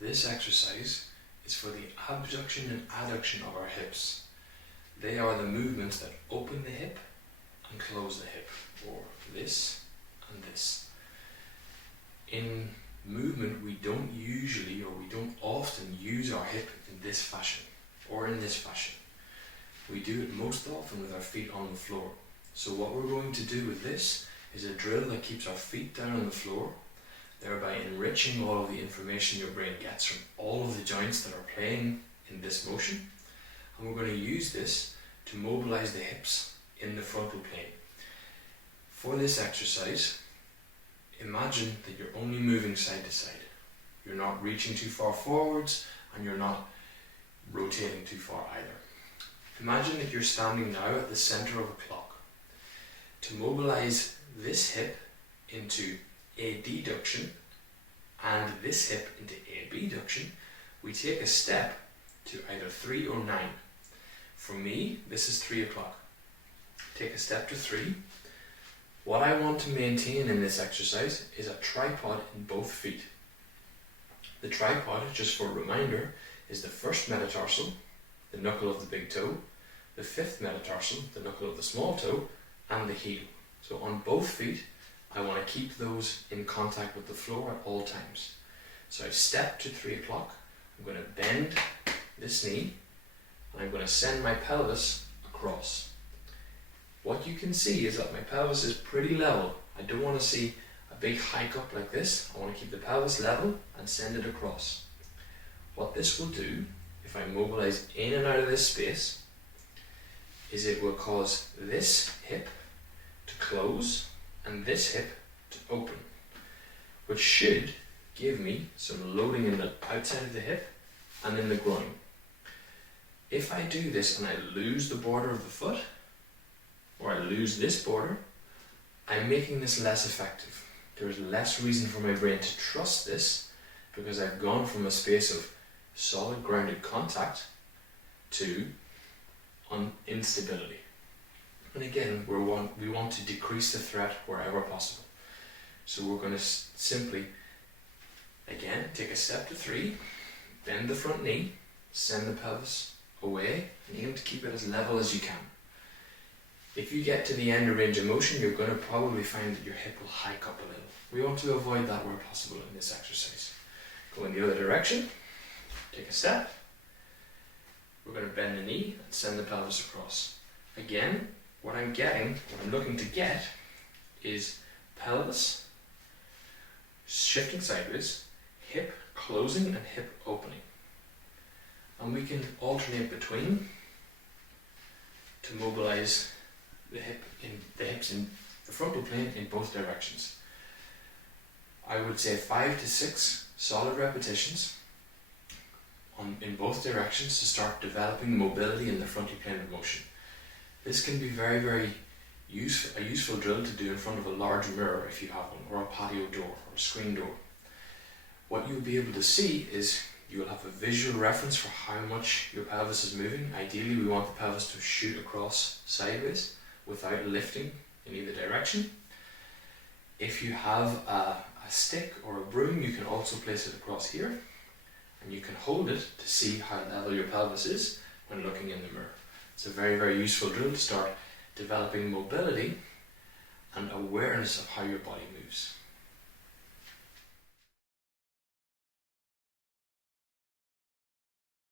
This exercise is for the abduction and adduction of our hips. They are the movements that open the hip and close the hip, or this and this. In movement, we don't usually, or we don't often use our hip in this fashion, or in this fashion. We do it most often with our feet on the floor. So what we're going to do with this is a drill that keeps our feet down on the floor, thereby enriching all of the information your brain gets from all of the joints that are playing in this motion. And we're going to use this to mobilize the hips in the frontal plane. For this exercise, imagine that you're only moving side to side. You're not reaching too far forwards and you're not rotating too far either. Imagine that you're standing now at the center of a clock. To mobilize this hip into adduction and this hip into abduction, we take a step to either 3 or 9. For me, this is 3 o'clock. Take a step to 3. What I want to maintain in this exercise is a tripod in both feet. The tripod, just for a reminder, is the first metatarsal, the knuckle of the big toe, the fifth metatarsal, the knuckle of the small toe, and the heel. So on both feet, I want to keep those in contact with the floor at all times. So I step to 3 o'clock, I'm going to bend this knee, and I'm going to send my pelvis across. What you can see is that my pelvis is pretty level. I don't want to see a big hike up like this. I want to keep the pelvis level and send it across. What this will do, if I mobilize in and out of this space, is it will cause this hip to close and this hip to open, which should give me some loading in the outside of the hip and in the groin. If I do this and I lose the border of the foot, or I lose this border, I'm making this less effective. There is less reason for my brain to trust this because I've gone from a space of solid grounded contact to instability. And again, we want to decrease the threat wherever possible. So we're going to simply, again, take a step to 3, bend the front knee, send the pelvis away, and aim to keep it as level as you can. If you get to the end of range of motion, you're going to probably find that your hip will hike up a little. We want to avoid that where possible in this exercise. Go in the other direction, take a step. We're going to bend the knee and send the pelvis across. Again, what I'm looking to get is pelvis shifting sideways, hip closing and hip opening. And we can alternate between to mobilize the hips in the frontal plane in both directions. I would say 5 to 6 solid repetitions in both directions to start developing mobility in the frontal plane of motion. This can be very a useful drill to do in front of a large mirror if you have one, or a patio door, or a screen door. What you'll be able to see is you'll have a visual reference for how much your pelvis is moving. Ideally, we want the pelvis to shoot across sideways without lifting in either direction. If you have a stick or a broom, you can also place it across here, and you can hold it to see how level your pelvis is when looking in the mirror. It's a very useful drill to start developing mobility and awareness of how your body moves.